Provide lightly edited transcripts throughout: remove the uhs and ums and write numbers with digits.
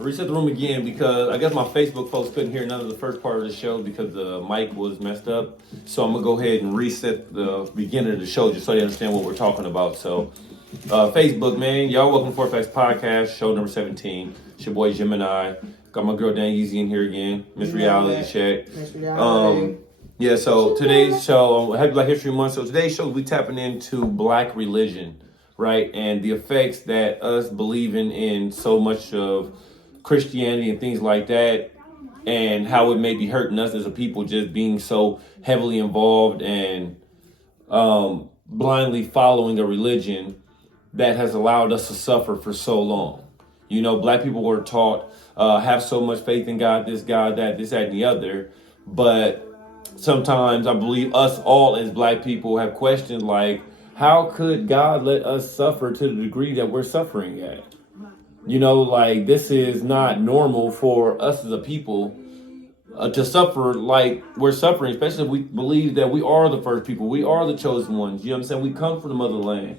Reset the room again because I guess my Facebook folks couldn't hear none of the first part of the show because the mic was messed up. So I'm gonna go ahead and reset the beginning of the show just so they understand what we're talking about. So, Facebook, man, y'all welcome to ForFacts podcast, show number 17. It's your boy Gemini. Got my girl Dan Easy in here again, Miss Reality Check. Miss Reality. Yeah. So today's show, Happy Black History Month. So today's show, we tapping into Black religion, right, and the effects that us believing in so much of Christianity and things like that, and how it may be hurting us as a people just being so heavily involved and blindly following a religion that has allowed us to suffer for so long. You know, Black people were taught have so much faith in God, that, this, that, and the other. But sometimes I believe us all as Black people have questioned, like, how could God let us suffer to the degree that we're suffering at? You know, like, this is not normal for us as a people to suffer like we're suffering, especially if we believe that we are the first people. We are the chosen ones. You know what I'm saying? We come from the motherland,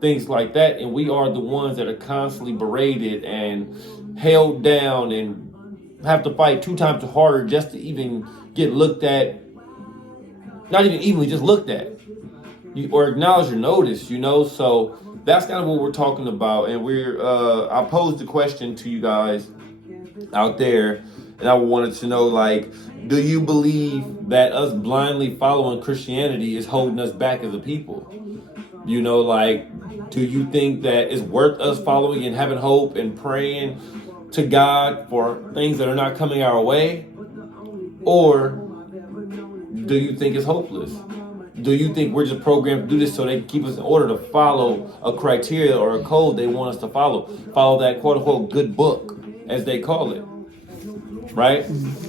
things like that. And we are the ones that are constantly berated and held down and have to fight 2 times harder just to even get looked at. Not even evenly, just looked at. Or acknowledge or notice, you know? So that's kind of what we're talking about. And I posed the question to you guys out there, and I wanted to know, like, do you believe that us blindly following Christianity is holding us back as a people? You know, like, do you think that it's worth us following and having hope and praying to God for things that are not coming our way? Or do you think it's hopeless? Do you think we're just programmed to do this so they can keep us in order to follow a criteria or a code they want us to follow? Follow that quote-unquote good book, as they call it, right?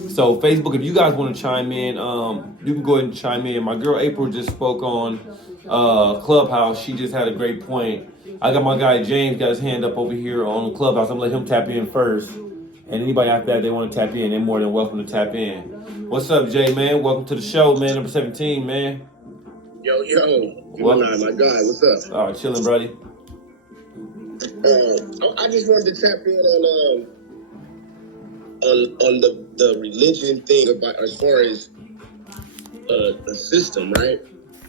So Facebook, if you guys want to chime in, you can go ahead and chime in. My girl April just spoke on Clubhouse. She just had a great point. I got my guy James got his hand up over here on Clubhouse. I'm going to let him tap in first. And anybody after that, they want to tap in, they're more than welcome to tap in. What's up, Jay, man? Welcome to the show, man. Number 17, man. Yo, What? my guy, what's up? All right, chilling, buddy. I just wanted to tap in on the religion thing about as far as the system, right?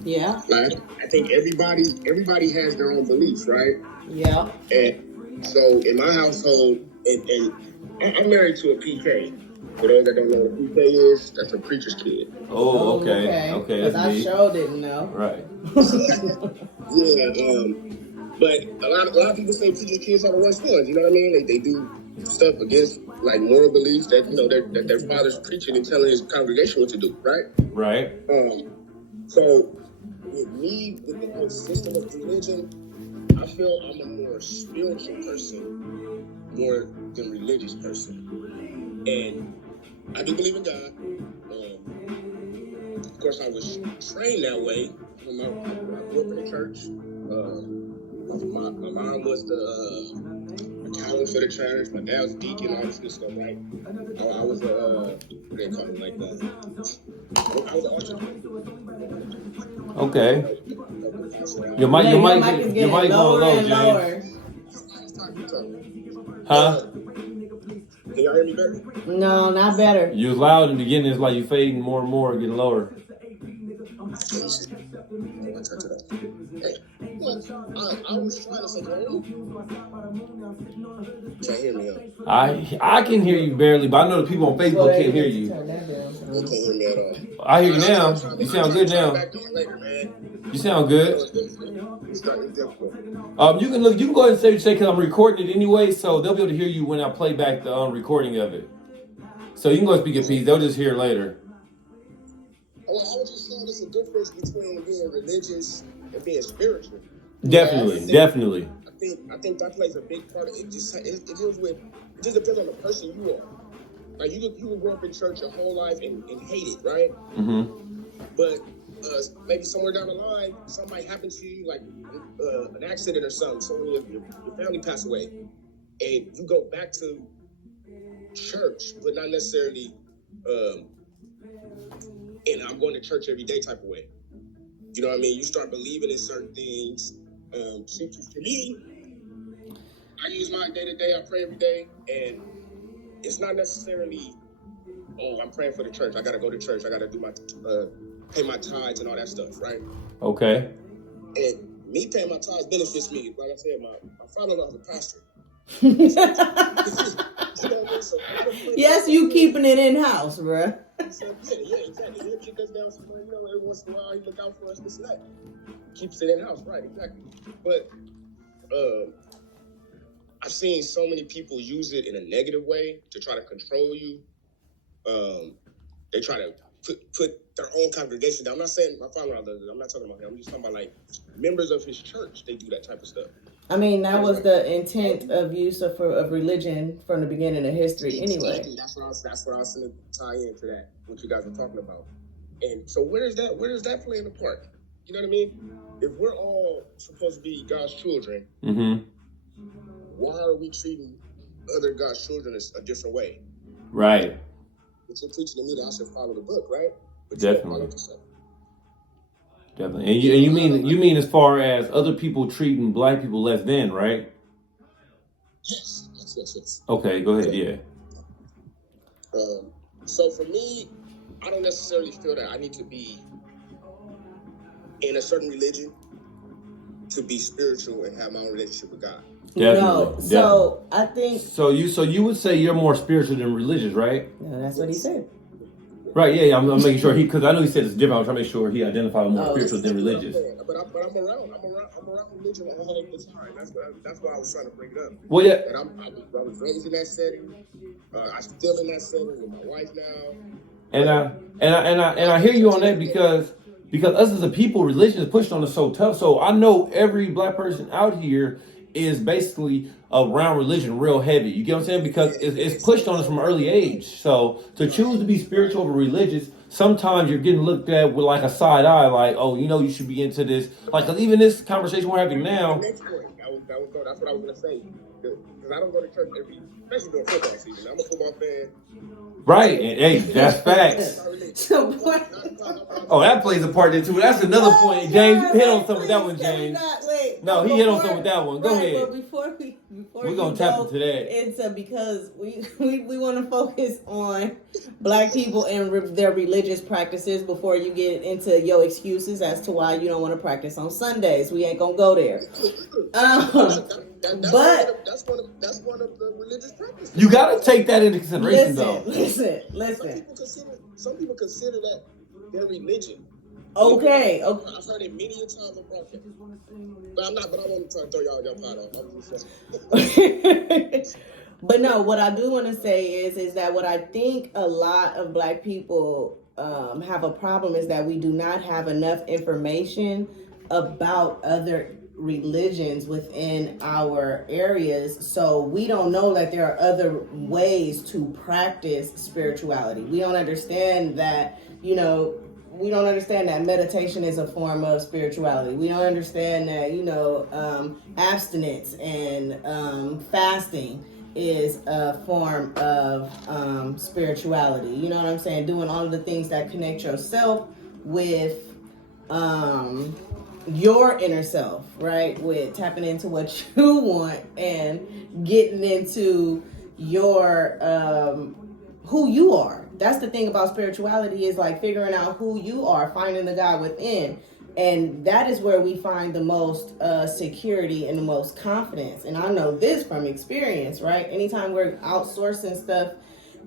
Yeah. Like, I think everybody has their own beliefs, right? Yeah. And so in my household, and I'm married to a PK. For those that don't know what a PK is, that's a preacher's kid. Oh, okay. Because I sure didn't know. Right. Yeah, but a lot of people say preacher's kids are the worst ones. You know what I mean? They do stuff against like moral beliefs that that their father's preaching and telling his congregation what to do. Right. Right. So with me, with the whole system of religion, I feel I'm a more spiritual person more than religious person, and I do believe in God. Of course, I was trained that way. When I grew up in the church. My mom was the accountant for the church. My dad was deacon, all this good stuff, right? I was what do they call it, like I was an usher. Okay. Your mic going low, James. Huh? Can y'all hear me better? No, not better. You was loud in the beginning. It's like you fading more and more, getting lower. I was trying to say, can't hear me. I can hear you barely, but I know the people on Facebook can't hear you. They can't hear me at all. I hear you now. You sound good now. You sound good. You can go ahead and say what you say because I'm recording it anyway, so they'll be able to hear you when I play back the recording of it. So you can go and speak a piece. They'll just hear it later. I was just saying there's a difference between being religious and being spiritual. Definitely. I think that plays a big part of it. It just depends on the person you are. Like you can grow up in church your whole life and hate it, right? Mm-hmm. But maybe somewhere down the line, something might happen to you, like an accident or something. Someone your family passed away, and you go back to church, but not necessarily. And I'm going to church every day type of way. You know what I mean? You start believing in certain things. To me, I use my day-to-day, I pray every day, and it's not necessarily, oh, I'm praying for the church. I got to go to church. I got to do my, pay my tithes and all that stuff, right? Okay. And me paying my tithes benefits me. Like I said, my father-in-law is a pastor. Yes, you keeping it in house, bro. So, yeah, exactly. He'll kick us down some money, every once in a while he look out for us, this and that. Keeps it in house, right? Exactly. But I've seen so many people use it in a negative way to try to control you. They try to put their own congregation down. I'm not saying my father-in-law does it. I'm not talking about him. I'm just talking about like members of his church. They do that type of stuff. I mean, that was the intent of use of religion from the beginning of history, anyway. Exactly. That's what I was going to tie into that, what you guys were talking about. And so where does that play in the part? You know what I mean? If we're all supposed to be God's children, why are we treating other God's children a different way? Right. But you're preaching to me that I should follow the book, right? But definitely. Definitely. And you mean as far as other people treating black people less than, right? Yes. Okay, go ahead. Yeah. So for me, I don't necessarily feel that I need to be in a certain religion to be spiritual and have my own relationship with God. Definitely. So I think. So you would say you're more spiritual than religious, right? No, that's what he said. Right, yeah, I'm making sure because I know he said it's different. I'm trying to make sure he identified more spiritual than religious. But I'm around religion all the time. That's why I was trying to bring it up. Well, yeah. And I was raised in that setting. I'm still in that setting with my wife now. And I hear you on that because us as a people, religion is pushed on us so tough. So I know every black person out here is basically around religion real heavy. You get what I'm saying? Because it's pushed on us from an early age. So to choose to be spiritual over religious, sometimes you're getting looked at with like a side eye, like, oh, you should be into this. Like, cause even this conversation we're having now. That's what I was gonna say. Because I don't go to church especially during football season. I'm a football fan. Right, and hey, that's facts. Oh, that plays a part in too. That's another point. James, you hit on something with that one, James. No, he hit on something with that one. Go ahead. But before we're gonna tap into that. It's because we want to focus on black people and their religious practices before you get into your excuses as to why you don't want to practice on Sundays. We ain't gonna go there. That's one of the religious practices. You gotta take that into consideration, though. Listen. Some people consider that their religion. Okay. I've heard it many times on broadcast. But I won't try to throw y'all pot off. But no, what I do want to say is that what I think a lot of black people have a problem is that we do not have enough information about other religions within our areas, so we don't know that there are other ways to practice spirituality. We don't understand that, we don't understand that meditation is a form of spirituality. We don't understand that, abstinence and fasting is a form of spirituality. You know what I'm saying? Doing all of the things that connect yourself with your inner self, right? With tapping into what you want and getting into your who you are. That's the thing about spirituality, is like figuring out who you are, finding the God within. And that is where we find the most security and the most confidence. And I know this from experience, right? Anytime we're outsourcing stuff.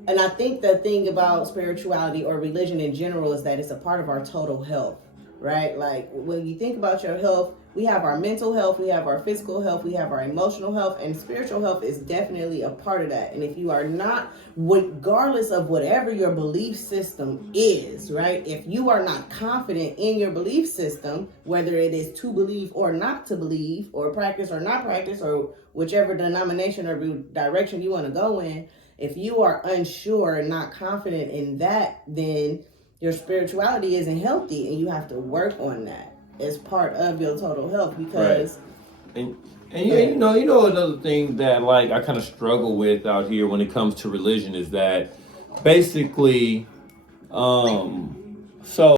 And I think the thing about spirituality or religion in general is that it's a part of our total health, right? Like when you think about your health, we have our mental health, we have our physical health, we have our emotional health, and spiritual health is definitely a part of that. And if you are not, regardless of whatever your belief system is, right? If you are not confident in your belief system, whether it is to believe or not to believe, or practice or not practice, or whichever denomination or direction you want to go in, if you are unsure and not confident in that, then your spirituality isn't healthy, and you have to work on that as part of your total health, because right. And you know another thing that like I kind of struggle with out here when it comes to religion is that basically so